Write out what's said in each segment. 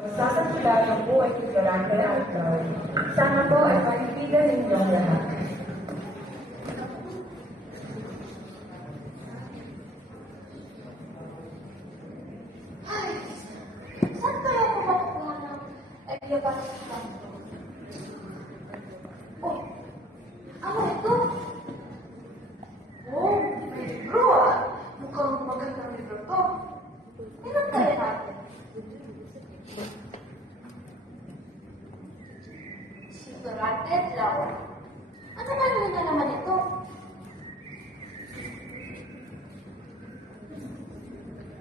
Sasampulagan po ay Ignorante Alcoy. Sana po ay kaibigan ninyong lahat. Ay, saan kaya ako makukuha ng Eglabas Santo? Oh, ano ito? Oh, may libro ah. Mukhang magandang libro to. Tingnan kaya natin. Ignorante Laura. Ano man na naman ito?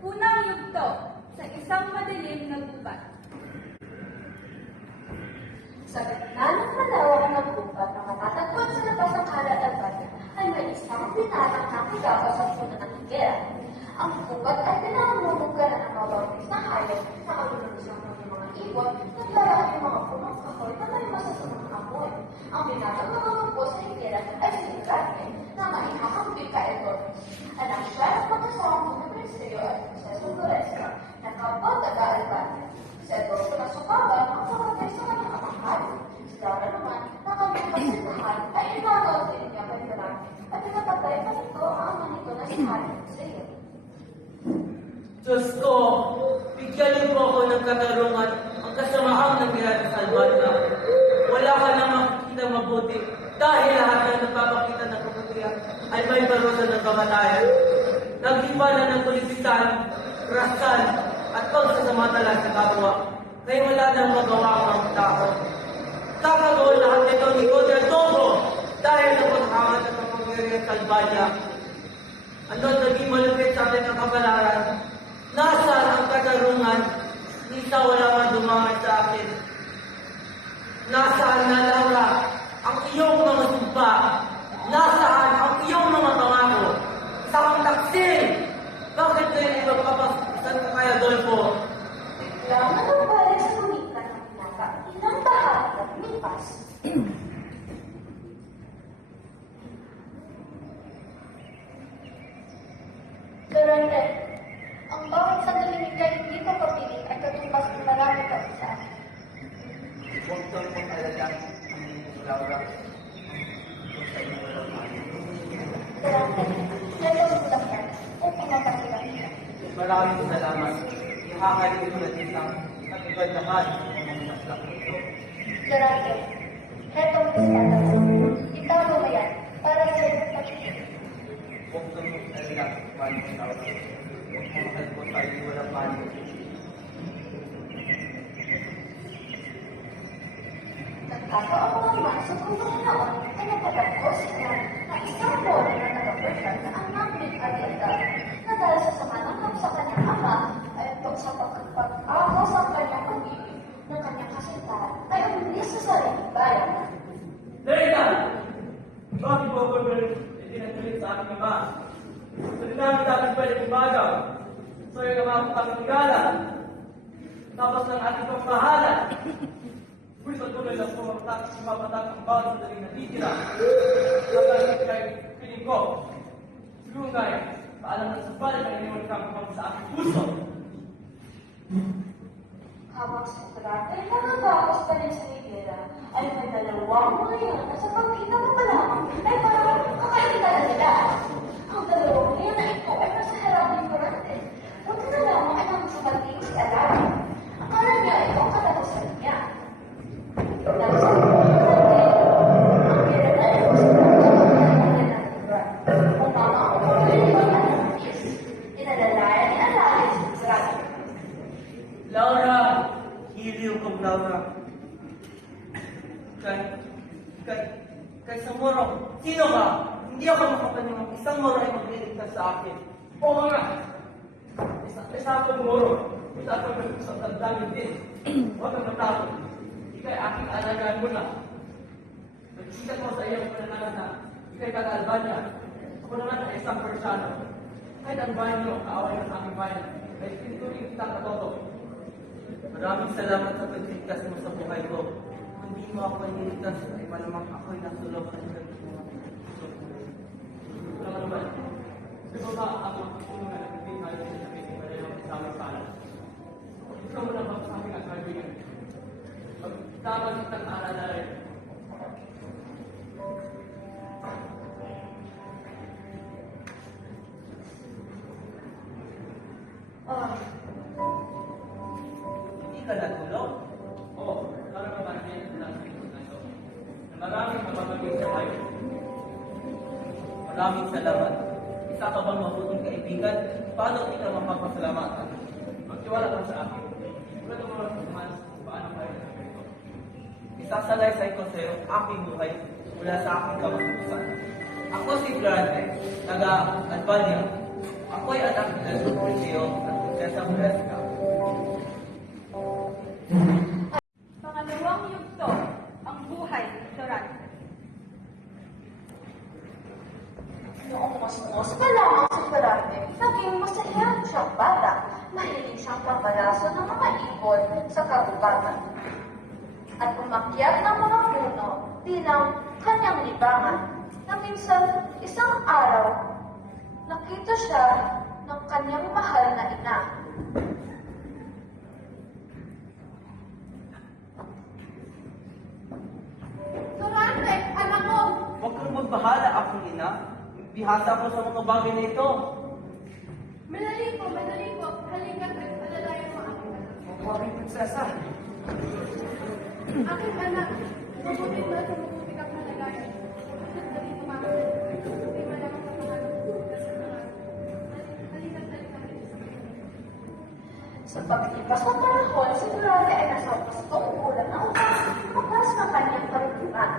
Unang yugto sa isang madilim na gubat. Sa gitna ng malawak na gubat na matatagpuan sa labas ng Kalalaban ay may isang binatang nakigawa sa puno ng higera. Ang gubat ay pinamumugaran ng mabawis na hayop na kalulong siyang mga ibon na daraan yung mga punong kahoy na may masasamang amoy. Ang binatang nakaupo sa higera ay si Ignorante na maihahambing ka ito. Anak siya ng mag-asawang Pumiprinseyo at Prinsesa Florencia na kapag taga-Albania. Si Adolfo na sumaban ang pangagay sa kanyang amanghay. Si Laura naman, na kanyang kasintahan ay inagaw din niya kay Ignorante at pinapatay pa nito ang ama nito na si Harry Prinseo. Diyos ko, bigyan niyo po ako ng katarungan ang kasamahang nangyari sa Albania. Wala ka na makikita mabuti dahil lahat ng nagpapakita ng kabutihan ay may barusan ng kamatayan. Nagdiba na ng kulipitan, rasal, at pagsasamantala sa kapwa. Kaya wala nang magawa ang mga tao. Kakagawa lahat nito ni Godel Togo dahil sa paghangat at pagpapagirihan sa Albania. Ano naging malupit sa atin ang kabalaran? Nasaan ang katarungan? Nisa wala man dumangan sa akin. Nasaan na Laura ang iyong mga sumpa? Nasaan ang iyong mga pangako? Sa akong taksil! Bakit kayo ipagpapasan ka kay Adolfo? Biglang nagabalik sa kumita ng pinaka, ilang bahagi at lipas. Durante, ang bawat sandaling ikay hindi pa papilit ay katumbas ng marami ka isa. Huwag kang mag-alala ang Laura. Durante, ito ang bulak yan at pinapasilang niya. Maraming salamat. Ihahalik ko na isang nagagadahan ng mga maslak ito. Durante, ito ang piskata mo. Itago mo yan para sa iyong pagkikin. Huwag kang mag-alala ang Laura. Huwag kang makalipot tayo walang panig. Nagkataon naman sa kundang naon ay napatagpo siya na isang bola na nag-apertan na ang namit agenda na dahil sa sama ng loob sa kanyang ama ay ito sa pagkapag-ako sa kanyang pag-ibig ng kanyang kasintahan ay umilis sa sariling bayan. Derita! Bakit po ako itinatuloy sa aking ama? Pwede namin dapat pwede kumagaw. So yung mga pagkakagala. Tapos ng ating pagpahala. Gusto tuloy lang po mapatak ang bawat sandaling natitira. Kapag kay piling ko. Siguro nga paalam na sa balik ang iniwan kang sa aking puso. Habang sa trate ay nakatapos pa rin sa higera ay may dalawang ngayon na sa pagkita mo pa lamang ay parang kakainin na nila. Ang dalawang ngayon na ito ay nasa harap ng Ignorante. Buti na lamang ay nang sumating si Alara. Akala niya ito ang katapusan niya. Dahil sa Ignorante, ang hira na ito sa kung mama ako po ay ipag-anapis. Inalalayan ni Alara si Ignorante. Laura! Hiliw kong Laura. Kay Samuro, sino ka? Hindi ako makapaniwang isang moro ay magliligtas sa akin. Oo nga! Isa akong moro. Isa akong sa tandamit din. Huwag kang matakot. Ika'y aking alagaan mo na. Nagsikat mo sa iyong panananan na ika'y taga-Albania. Ako naman ay isang Persano. Kahit ang bayan niyo, kaaway ng aking bayan. Ay tinutuloy kita katoto. Maraming salamat sa pagligtas mo sa buhay ko. Kung hindi mo ako iniligtas, ay malamang ako'y nasulog sa mga alam mo naman, di ba ba ako kung nagbibigay tayo sa sabihin na yung kasama sana? Ikaw mo na ba sa aking at Tama kitang aalalain. Ah, hindi ka natulog? Oo, para mabansin ang ito na ito. Maraming mapapagin sa kayo. Maraming salamat. Isa ka bang mabuting kaibigan? Paano kita mapapasalamatan? Magtiwala ka sa akin. Wala naman wala sa man kung paano kayo na ito. Isasalaysay ko sa iyo ang aking buhay mula sa aking kamasusan. Ako si Florante, taga Albania. Ako'y anak ni Jesus Cristo at Prinsesa Fresca. Pangalawang yugto, ang buhay ni Florante. Noong mas pa lamang si Florante, naging masayang siyang bata. Mahilig siyang pambalaso ng mga ibon sa kagubatan. At umakyat ng mga puno bilang kanyang libangan na minsan isang araw, nakita siya ng kanyang mahal na ina. Florante, anak ko! Huwag kang magbahala, aking ina. Bihasa ko sa mga bagay na ito. Madali po. Halika at alalayan mo aking anak. Ako aking prinsesa. Aking anak, mabuti ba sa mabuti kang alalayan? Dali tumakas. Hindi malamang sa pangalan. Halika. Sa paglipas ng panahon, si Florante ay nasa pastong ulan na upang magas ng kanyang karunungan.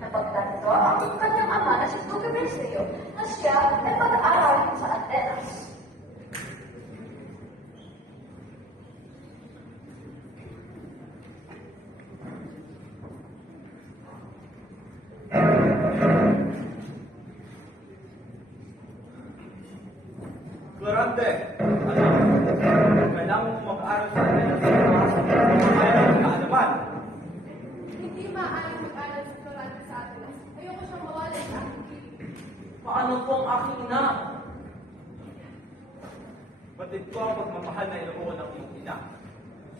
Napagtanto ang kanyang ama na si Duque Berceo na siya ay pag-aaralin sa Atenas. Florante, kailangan mo mag-aaral sa akin at kaya ng kaalaman. Hindi maaaring mag-aral si Florante sa Atenas. Ayoko siyang mawala sa aking piling. Paano po ang aking ina? Batid ko ang pagmamahal na iloob ng iyong ina.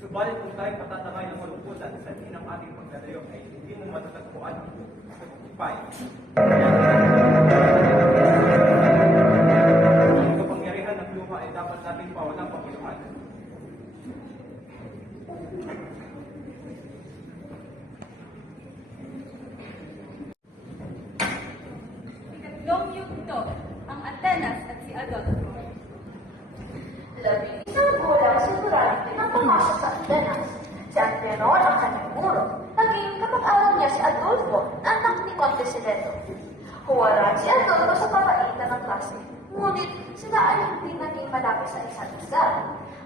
Subalit kung tayo patatangay ng malungkutan sa ng ating pagdadayo ay hindi mo matatagpuan ang pagkutipay. Ang kapangyarihan ng lupa ay dapat nating pawalang pakiluhan. Ikatlong yugto, ang Atenas at si Adolfo. 11 gulang si Florante nang pumasok sa Atenas. Si Antenor ang kanyang guro. Naging kapag-aral niya si Adolfo na anak ni Conte Sileto. Huwaran si Adolfo sa papaitan ng klase. Ngunit sila ay hindi naging malapit sa isa't isa.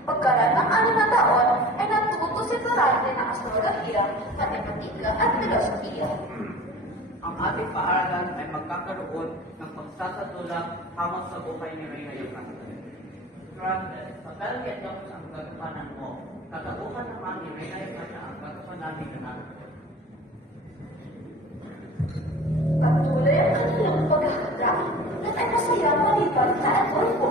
Pagkaraan ng 6 na taon ay natuto si Florante ng astrolohiya, matematika at filosofiya. Ang ating paaralan ay magkakaroon ng pagsasatulang hamon sa buhay ni Reyna Yucatan. Florante, pagkalagyan ako sa ang gagapanan mo, katabuhan naman ni Reyna Yucatan ang gagapanan ni Leonardo. Patuloy ang kanilang paghahanda at ay masaya maliban na Adolfo.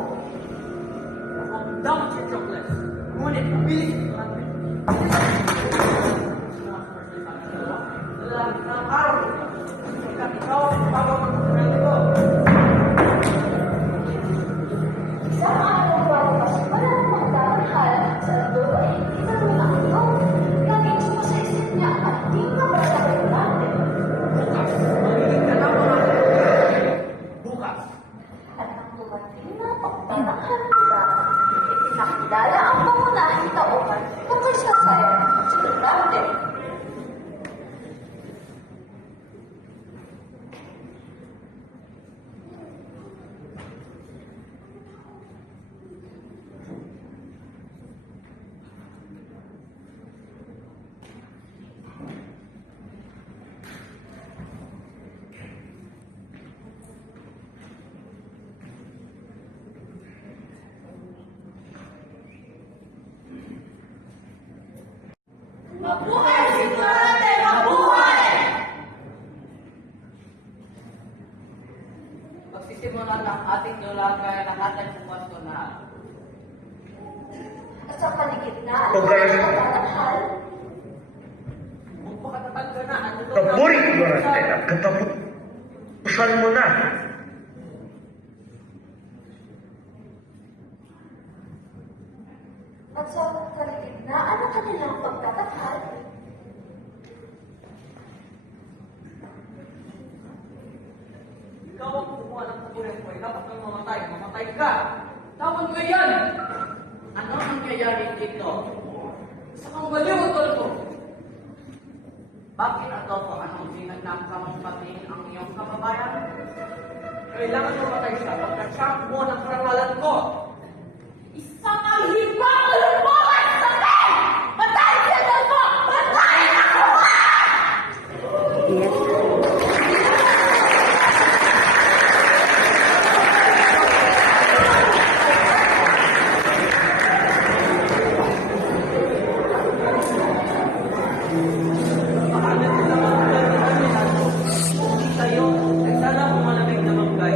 Ang dami sa chocolates. Ngunit mabilis ito natin. Ang araw nito. Ikaw ang pagpapagpunan ko. Isang araw bago pasimulan ang magtatanghal, sa Adolfo ay hindi na ang ito. Laging sumasaisip niya ang ating kapatid na Florante. Magiging ka na mga bukas. At nang dumating na ang pagtatanghal nila, ipinakilala ang pangunahing tauhan ng kasaysayan, si Florante. Mabuhay si Florante! Mabuhay! Magsisimulan ang ating lulagay ng ating pumastunal. At sa paligid na ang pagtatanghal, Kung Taburin mo natin at katapusan mo na. At sa kalagitnaan ng kanilang pagtatakal, Ikaw ang kumuha ng tabunan ko ay dapat kang mamatay. Mamatay ka! Tawag mo yan! Ano ang nangyayari dito? Sa kang baliw ang tolpo. Bakit Adolfo? Anong sinagdang ka mong patiin ang iyong kababayan? Kailangan mamatay siya pagkat siya ang kumuha ng karangalan ko. isang alibang lumbukan sa akin! Patay si Adolfo! Patay ako! Maalat ko naman ang gagawin natin. Hindi tayo, ay sana pumalamig na magbay.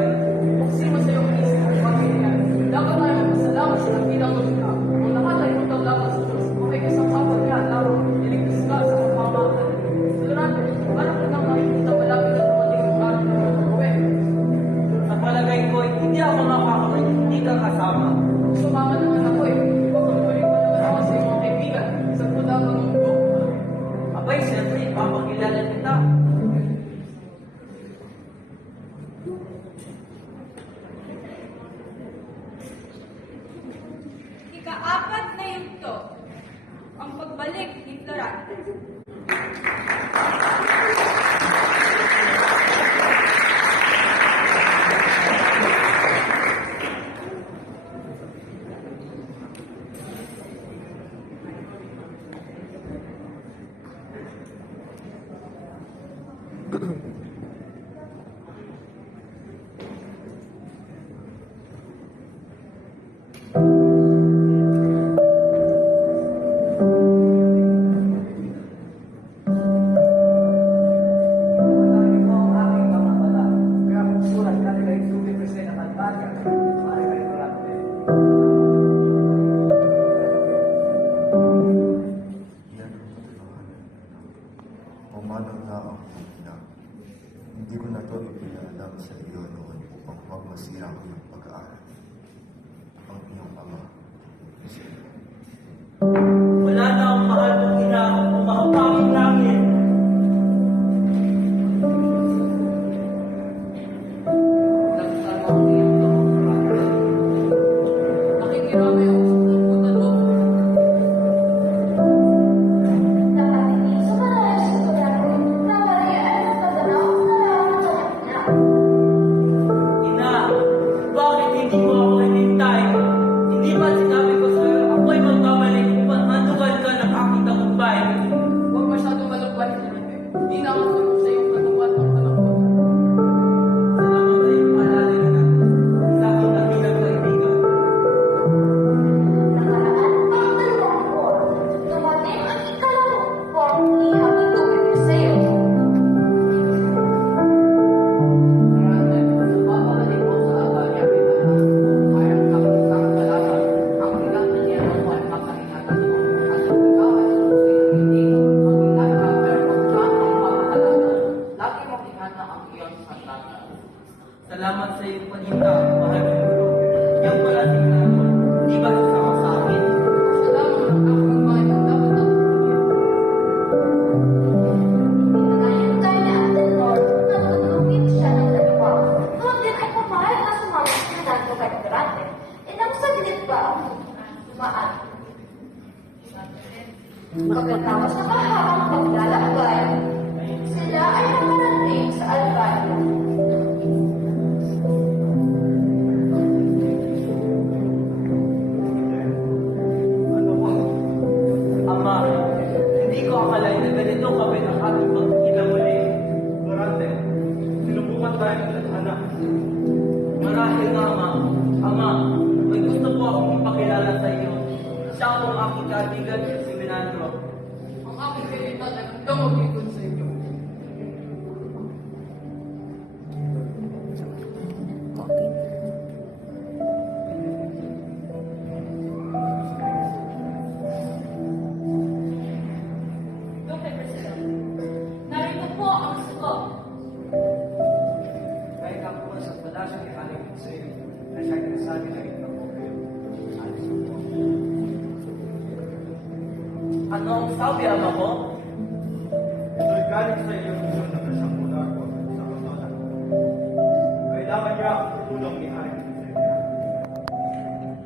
Buksin mo sa iyong isip ang pamilya. Dapat tayo magpasalamat sa nakilang lumika. Ang lahat ay utang lamang sa Diyos. Kung may isang kapag niya, lamang iligtas ka sa pamamahan. Durante, parang ko nang makikita malapit na dumating yung araw na magpapawin. Sa palagay ko, hindi ako makakawin, hindi ka kasama. Sumama naman ako eh. Pagkakulit pa naman ako sa iyong mga kaibigan. Sa puda ang mundo. Abay, siyempre, ipapakilala kita. Ika-apat na yugto, ang pagbalik ni Florante. Marami po ang aking kamabala. Kaya kung sulat ka nila yung tubig kasi na kalbaga, maaari kayo marami. Yan ang katotohanan. Pumanang na ang ina. Hindi ko na ito ipinalam sa iyo noon upang magmasira ko ng pag-aaral. Ang iyong ama. Wala na akong mahal kong ina, umahapangin langit. Nagsalwa ang iyong kamabala. Nakikirami ako sa pupuntan mo. Napatingin sa malayo sa tularo, na wala ay nagkaganaw na lamang sa kanya. Ina, bakit hindi mo ako hinintay? Hindi ba sinabi ko sa'yo, ako'y magbabalik upang manugal ka ng aking tagumpay? Huwag masyadong malungkot sa natin. Hindi na ako sunog sa iyong katupan ng panahon. Salamat sa iyong paalala na sa aking dakilang kaibigan. Nakaraan ang 2 buwan, dumating ang ikalawang buwang ihabing tubig ni Seo. Marami sa babalik mo sa Agalia, Pinana. Mayroon kang isang kalaban. Ang ilan na niya mo ay makaingatan mo. At kung ikaw ay susunod hindi, mag-ingat ka pero kung siya ang mapakalaban, lagi mong ingatan ang iyong sandalan. Salamat sa iyong paninda, mahal ng guro. Yang pala si Nano, di ba sasama sa akin? Siya lamang ang aking bahay ang dapat ang pumili. Pinagayantay niya ang tenor na tutulungin siya ng dalawa. Noon din ay pumayag na sumama si Fernando kay Durante. Inang saglit ba ang dumaan? Pagkatapos ng mahabang paglalakbay, sila ay nakarating sa Albario. Ano po? Ama, hindi ko akalain na ganito kami ang ating pagkikita muli. Marante, sinubukan tayo ng tadhana. Marahil nga, Ama. Ama, may gusto po akong ipakilala sa iyo. Siya po ang aking kaibigan, si Minandro. Ang aking kaibigan ay hanggang mag-ikot sa inyo. Dr. President, narito po Ano ang sabi, ama ko? Ito'y galing sa iyong unang nakasamula ko sa katola. Kailangan niya ang tulong ni Haring Eusebia.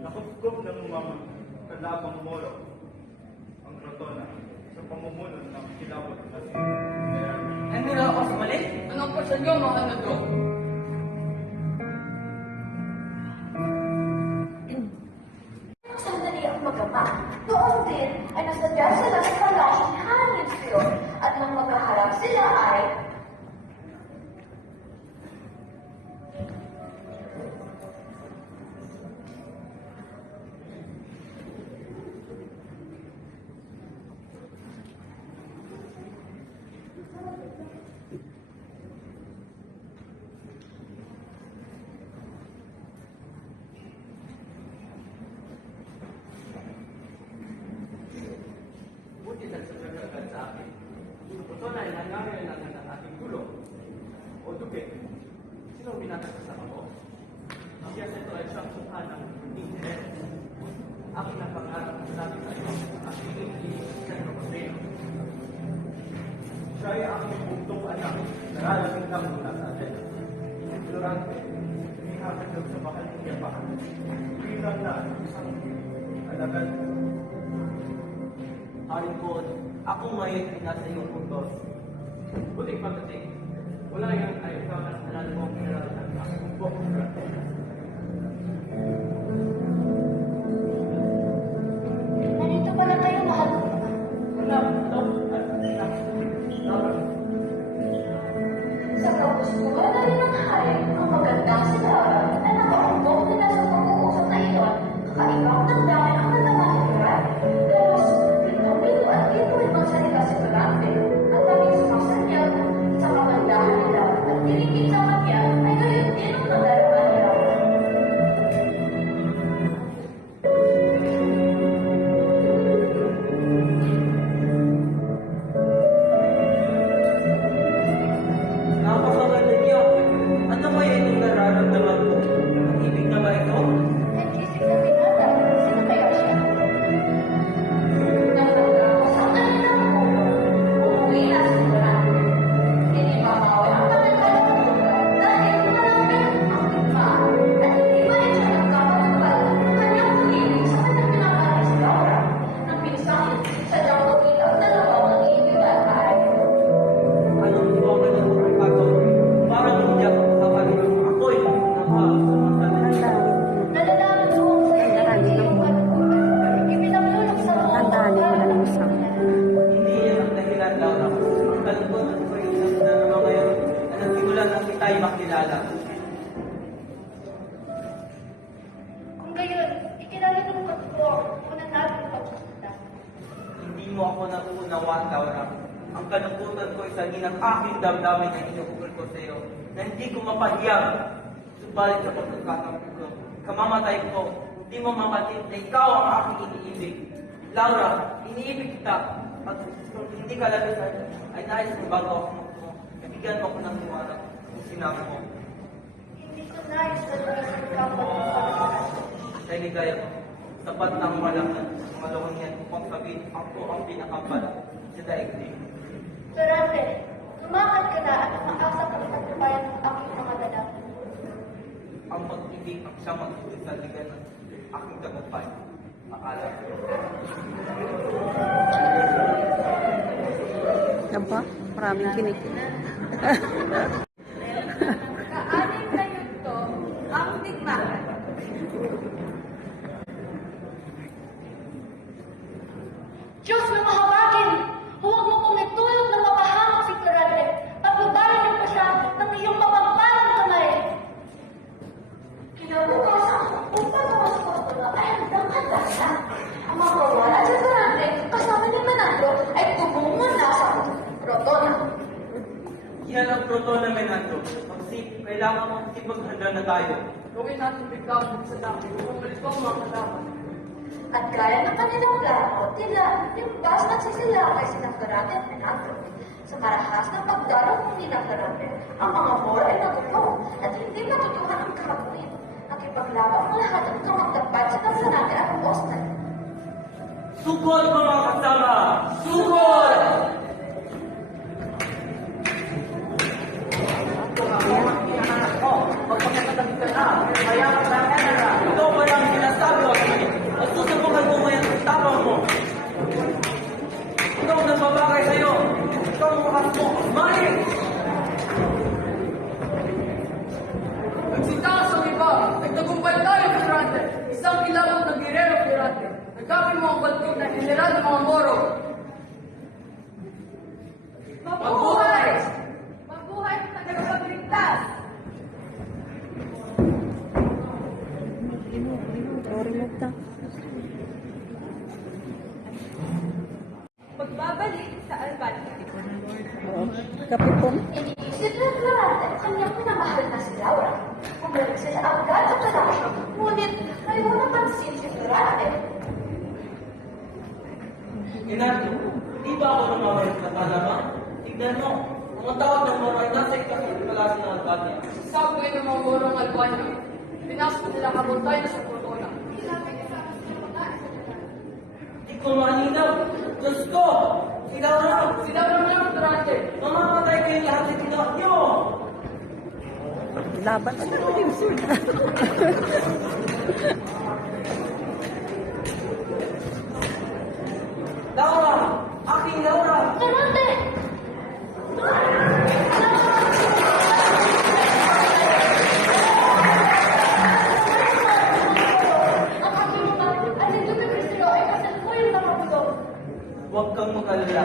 Nakupkup ng mga kalabang moro ang Crotona sa pamumuno ng kilabot na si General. Ay, nila ako sa mali? Anong pasyon niyo, mahal na Diyos? Sandali ang magama. Doon din ay nasadya sila sa palasyo ni Haring Siyon at nang magkaharap sila ay Buti nagsasagal sa akin. Ito na inangayon lang ng ating gulo. O dubi, sino ang binatag kasama ko? Siya sa ito ay siyang sukha ng internet. Aking napangarap na sabi sa iyo, aking iisip ng Roseo. Siya ay aking buntong anak, naralasing lang mula sa atin. Ignorante, inihahandog sa bakal ng yapahan. Bilang na isang alagad. Haring ko, ako ngayon ay nasa iyong puntos. Buting pagdating, wala yan ay ikaw na nalala mo ang kinaratan ng aking bukbok. narito pala tayo, mahal ko. Sa kagustuhan na rin ng Haring, ang magandang si Laura na nakaumpok nila sa pag-uusap na iyon, kakaibang damdamin ang nalaman ni Durante. Pero pito at pito ibang salita si Durante at maging sumasadyag sa kagandahan ni Laura at pinigil sa kanya ay gayon din ang nagalaman ni Laura. Napakaganda niyo. Ano ba yung nararamdaman ko? Ang ibig na ba ito? Nag-isip na binata, sino kaya siya? Nang nagkakasakan niya ng ulo, umuwi na si Durante. Inimamawi ang panagalang lugar dahil malapit ang digmaan at hindi pa rin siya nagkakatagal ng kanyang pag-ibig sa kanyang pinapalay si Laura. Nang minsan, sadyang makita ang dalawang nag-iibigan ay Anong ibang kato? Parang hindi ako makapaliw. Ako'y nakasamantala. nalalaman ko ang saya ng iyong kalungkutan. Ipinagdulog sa loob Tandaan mo lang yung isang. Hindi yan ang dahilan, Laura. Ang kalungkot at paisang na naman ngayon na nagsimulan na kita'y makilala. Kung gayon, ikinalulungkot ko kung natin pagkakita. Hindi mo ako nauunawaan, Laura. Ang kalungkutan ko ay sa ng aking damdamin na inukul ko sa iyo na hindi ko mapahiyag. Subalit sa pagkakataon ko, kamamatay ko, hindi mo mapatid na ikaw ang aking iniibig. Laura, iniibig kita. At kung hindi ka labisan, ay nais mo bago ako mo. Bigyan mo ako ng tiwala kung sinabi mo. Hindi ko nais na naging kapag ng pagkakita. Dahil ligaya ko, sapat na ang malaman, mga lawanyan upang sabihin ako ang pinakapala sa daigdig. Durante, lumakad ka na at umaasa ka sa tubayan ng aking mga dalangin. Ang pag-ibig ang siyang magsusaligan ng aking tagumpay. Akala ko. Yan pa, maraming kinikita. Kaanin na yugto ang digmaan. Diyos na mahawakin! Huwag mo pong itulog na mapahamak si Durante. Pagbabalan niyo pa siya ng iyong mapagpalang kamay. Kinabukasan, upang mamaskot na ay handa siya. Ang makawala si Durante kasama ni Menandro ay tumungan na sa Crotona. Yan ang proto na Menandro. Kailangan mo maghanda na tayo. Gawin natin bigla sa dami upang malito ang mga kalaban. At gaya ng kanilang plano, tila limbas at sisilakay si Durante at Menandro. Sa marahas ng pagdarong ni Durante, ang mga Moro ay nagupo at hindi matutuhan ang kahabuin. Nakipaglabang ang lahat ng kamagdapat sa Durante at Boston. Sugod mga kasama! Sugod! Ito ba lang sinasabi ko sa'yo? At susubukan mo ngayon ang tapang mo. Ito ang nagbabagay sa'yo. Ito ang makas mo. Mali! Nagsitaas ang iba. Nagtagumpay tayo, Florante. Isang kilabot na girero, Florante. Nagkapin mo ang balkog na general ng mga Moro. Mabuhay! Mabuhay ang tagapagligtas! Remove na. Magbabalik sa Albania. Oo. Kapipon. Iniisip ng Florante ang kanyang minamahal na si Laura. Bumalik sila agad sa palasyo, ngunit may unang pansin si Florante. Inato, di ba ako namawalik sa talama? Tignan mo, mga tawag ng mga ay nasa ikasang kalasi ng Albania. Sabi ng mga Moro ng Albania. Pinasok nila kabuntay na sa Corona. Di ko malinaw. Diyos ko! Sigaw na! Sila naman, Florante. Mamamatay kayo lahat sa ginawa niyo! Laban na naman yung sword. Laura! Aking Laura! Florante! Ang aking mga alindog na Kristyo ay kasalukuyan na mabulog. Huwag kang mag-alala.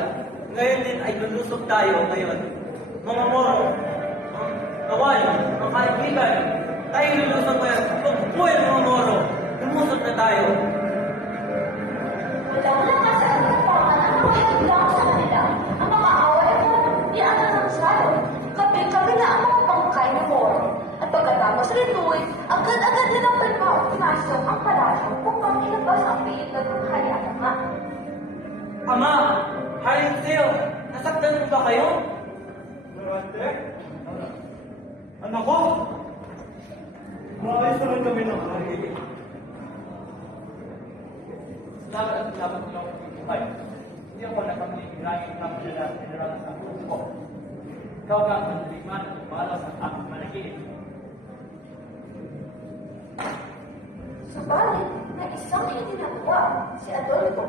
Ngayon din ay lulusog tayo ngayon. Mga Moro, mga kawan, mga kaibigan, tayo lulusog ngayon. Pagpupuin mga Moro, lumusog na tayo. Walang nakasaan ng paman ang mga haglang sa kanila. Ang mga away ay di anak ng salo. Kabi-kabi na ang mga bangkay ng Moro. At pagkatapos rito'y, agad-agad nilang pinasok ang palasyo upang ilabas ang pilit na hayaan nga. Ama, haring sa'yo, nasaktan mo ba kayo? Durante? Anak ko? Maayos naman kami ng hari. Dapat niyo ang buhay. Hindi ako nakamaligrangin ng general sa puso ko. Ikaw ka ang manligman at bahala sa aking managinip. Subalit, may isang itinagawa si Adolfo.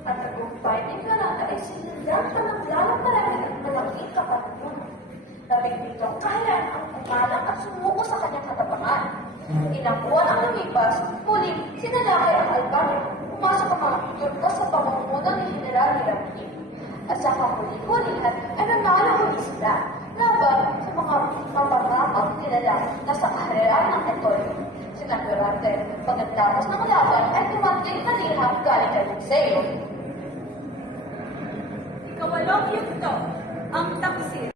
At tagumpay ni Clara ay sinundan pa ng lalong marami ang malaking kapatunan. Labing pitong kahiran ang umalang at sumuko sa kanyang katapangan. Ilang buwan ang lumipas, muli sinalakay ang Albania. Pumasok ang mga Turko sa pamumuno ni General Hiraki. At sa kahuli-hulihan ay nanalo sila laban sa mga mapangamang nilalang na sa kaharian ng Etoyo. Sinagurante, pagkatapos ng laban ay tumanting na liham galing kay Museo. Ikawalong yugto, ang taksil.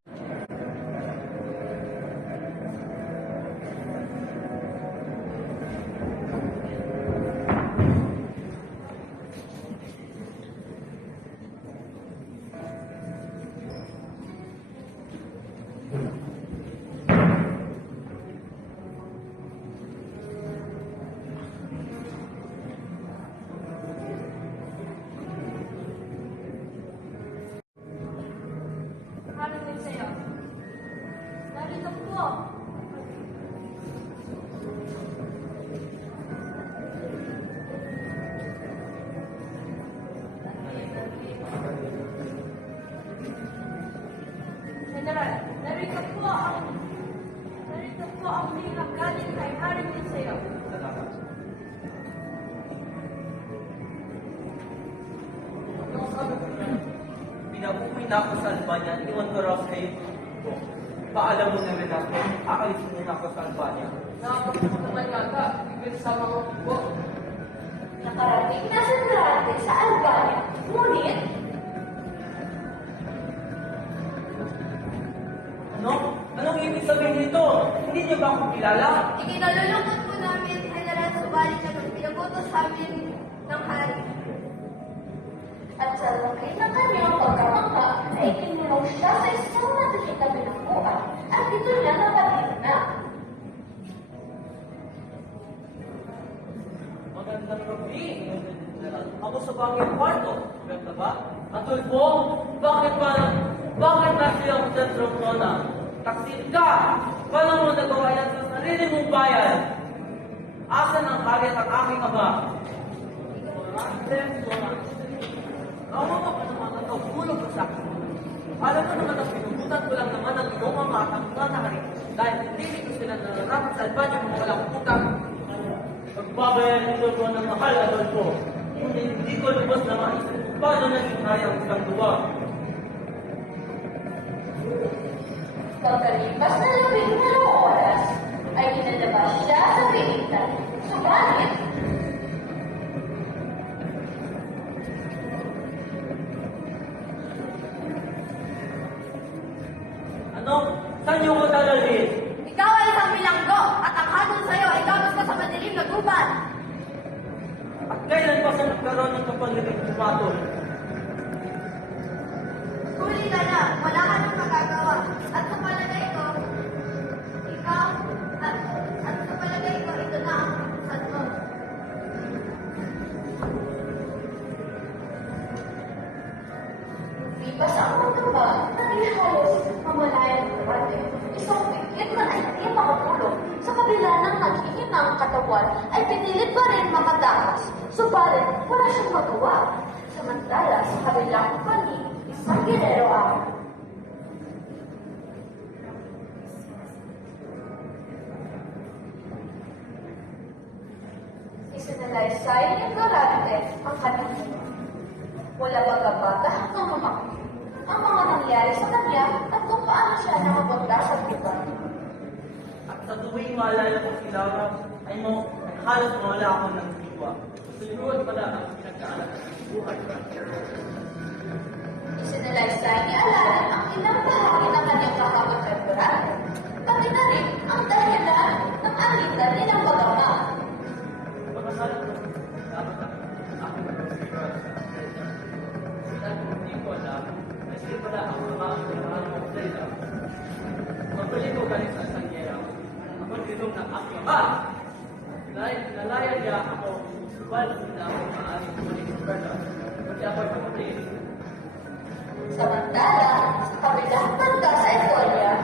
Harinig sa'yo. Narito po. General, narito po ang liham galing kay Harinig sa'yo. Salamat. Pinabuhay na ako sa Albania, iwan ko raw sa iyo. Paalam mo naman ako, akalisin mo na ako sa Albania. Nakakapagod naman yata. Ibig sa mga ubo. Nakarating na si Durante sa Albania, ngunit Ano? Anong ibig sabihin nito? Hindi niyo ba ako kilala? Ikinalulungkot po namin, General, subalit ka nung pinagutos sa amin ng hari. At sa laki ng kanyang pagkamangha ay ikinulong siya sa isang matirik na bilangguan at dito niya napatid na. Magandang gabi. Ako sa banging kwarto. Maganda ba? Atulfo, bakit nasi ang sentro ko na? Taksit ka! Paano mo nagawa yan sa sarili mong bayan? Asan ang hari at ang aking ama? Kawawa ka naman ang naghulog ka sa akin. Alam mo naman ang pinugutan ko lang naman ang iyong mga at ang mga hari dahil hindi ko sila nararapat sa albanyo kung walang utang. Pagbabayan nito ko ng mahal, Adolfo. Hindi ko lubos na maisip. Paano naging kaya ang isang duwa? Pagkalipas na 12 oras, ay inilabas siya sa piligtan. Subalit, Ano? Saan niyo ko dadalhin? Ikaw ay isang bilanggo at ang hatol sa'yo ay gabos ka sa madilim na gubat. At kailan pa sa nagkaroon ng kapangiling pumatol? Huli ka na, wala ka nang magagawa. At sa palagay ko, ikaw, at sa palagay ko, ito na ang kapusan mo. lipas ang mga ba, naging halos mamalayan ng debate. Isang pikit na hindi makatulog. Sa kabila ng naghihinang katawan, ay pinilit pa rin makatakas. Subalit, wala siyang magawa. Samantala, sa kabilang panig, isang ginero ang isinalaysay ng Dorante ang kanyang buhay. Wala pagkabata hanggang lumaki. Ang mga nangyari sa kanya at kung paano siya nakapagda sa buwan. At sa tuwing maalala ko si Laura, ay halos mawala ako ng diwa. Sunod pala ang pinagkaalat ng buhay. Isinalaysay ni Alarin ang ilang bahagi ng kanyang kakapagkaturan. Pati na rin ang dahilan ng alitan nilang mag-ama. Pagkasalat ko, dapat ako nagsisigurad sa kanya. Dahil hindi ko alam, na siya pala ang mga ang ng Zayda. Magbalik ko galing sa Sangyera. Ako nilong ng aking ama. Nalayan niya ako, subal na ako maaaring tumaling sa Berta. Pati ako'y pamatin. Samantala, sa kabilang banda sa Estonia,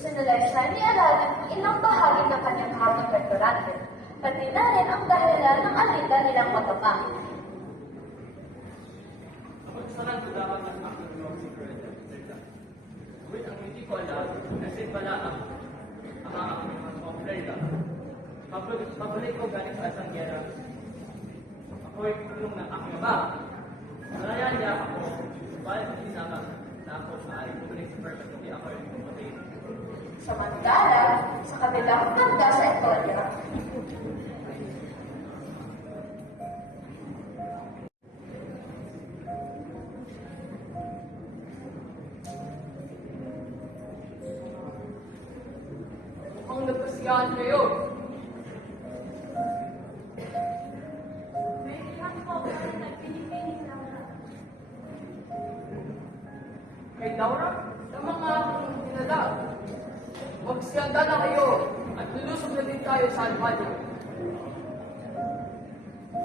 isinalaysay ni Alarin ang ilang bahagi ng kanyang kapag-doktorante, pati na rin ang dahilan ng alitan nilang mag-ama. Pagsalan ko dapat ang aking mga secret at Zayda. Ngunit ang hindi ko alam, na siya pala ang aking mga Zayda. Pabalik ko galing sa Sangyera. Ako'y tulong ng aking ama. Nalayan niya ako, subalit ang sinama na ako maaaring bumalik sa Berta kundi ako'y pumatay. Samantala, sa kabilang banda sa Estonia, Mukhang nagkasiyahan kayo. May ilang po pero nagpinipinig lang na. Kay Laura, sa mga aking dinala. Magsiyanda na kayo at lulusog na din tayo sa Albania.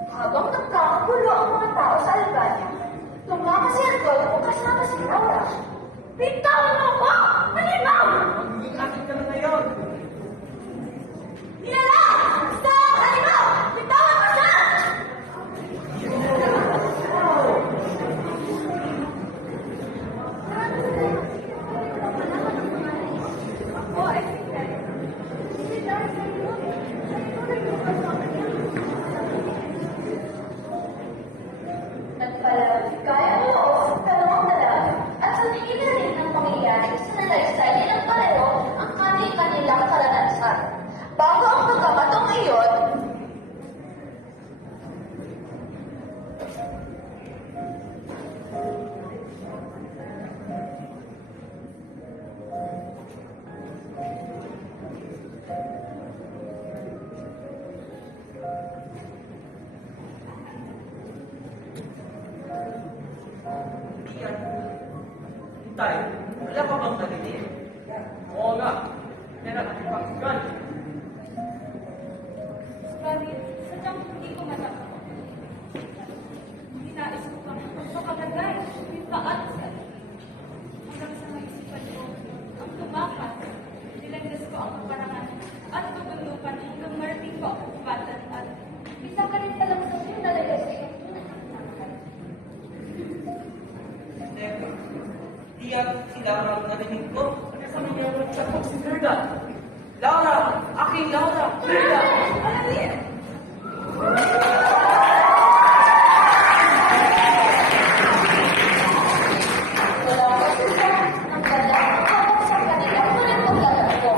habang nagkakagulo ang mga tao sa Albania, tumakas si Antonio kasama si Laura. Bitawan mo ko! Malimaw! Magiging akin ka na ngayon. Nilala! Sa kalimaw! Bitawan mo siya! Bago ang pagkakataong iyon, Iyan. Tay, wala ka bang narinig? Oo nga. Yan ang aking pakinggan. Subalit, sadyang hindi ko matapos. Hinais ko pang magpapalagay, pintaan sa hanggang sa maisipan ko ang tumakas, nilagdas ko ang kaparangan at tubundukan hanggang marating ko ang kupatan at isa ka rin palang sa iyo na lalagay ang tunay ng buhay. Teka, iyan si Laura ang narinig ko. Kasama niya ang nagtsapok si Gerda. Laura! Aking Laura! Gerda! Wala ko sila ng kanilang hawak sa kanilang muling paglalagpo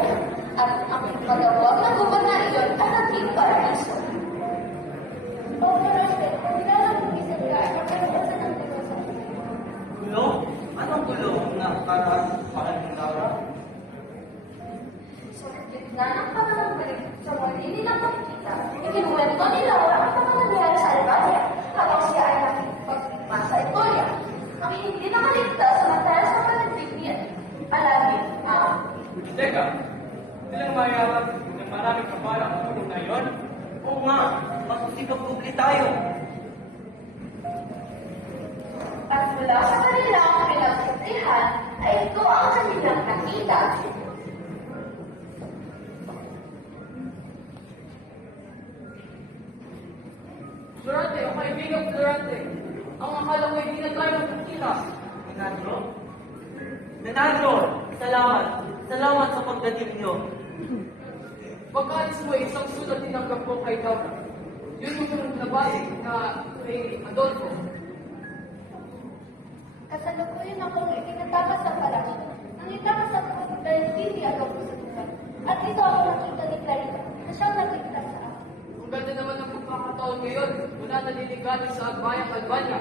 at ang magawag na gubat na iyon ay naging paraiso. O, Dorante, nilalambugisan ka ay magkalabasan ng Diyos. Gulo? Anong gulo na kataan sa aking Laura? Sa gitna ng pananambalik sa muli nilang makikita, ikinuwento ni Laura ang mga nangyari sa Albania habang siya ay nakipagtigma sa Etolia. Ang hindi nakaligtas samantala sa panagbibiyan. Alagin ang Teka, hindi lang mayarap ng maraming kapala ang tulong na iyon. Oo nga, masusigabugli tayo. at mula sa kanilang pinagsaksihan ay ito ang kanilang nakita. Durante, ang kaibigan ko Durante. Ang akala ko ay di na tayo magkikita. Nenadro? Nenadro! Salamat! Salamat sa pagdating niyo. Pagkaalis mo ay isang sulat tinanggap ko kay Laura. Yun yung nabalik na kay Adolfo. Kasalukuyan akong itinatakas sa parasyon. Ang itakas ako dahil hindi ako sa buhay. At ito ako nakita ni Clarita na siyang nagligtas sa akin. Ang ganda naman ng pagkakataon ngayon mula naliligalig sa Agbayang Albania.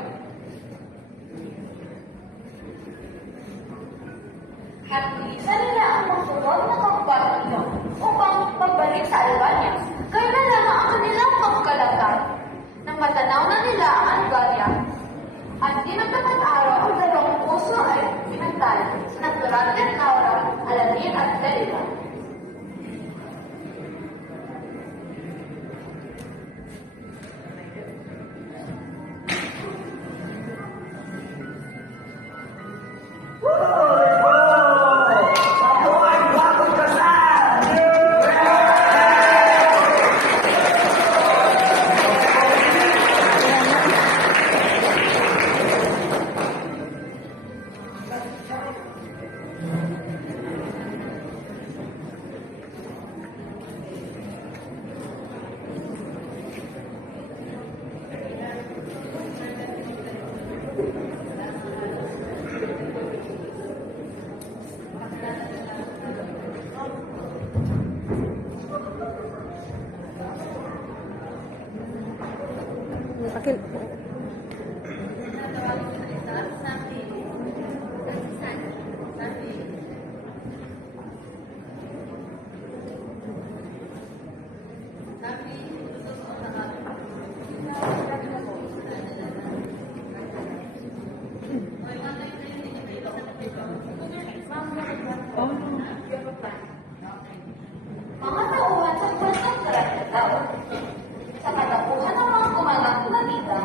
At bilisan nila ang magsunod na kampanya nila upang pagbalik sa Albania. Kaya na lamang ang kanilang pagkalagay. Nang matanaw na nila ang Albania, at di magkapag-araw ang dalawang puso ay pinagtali ng Durante at Laura, Alamin at Delita. Akin. Mga tauhan sa bansang Karatataw. Sa katapuhan ng mga kumalang na bida,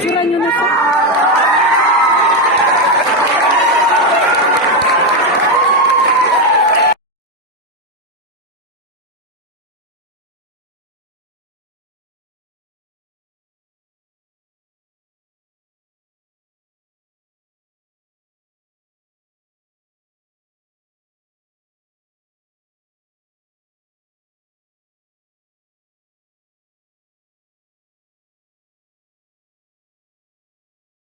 Picturean nyo na sa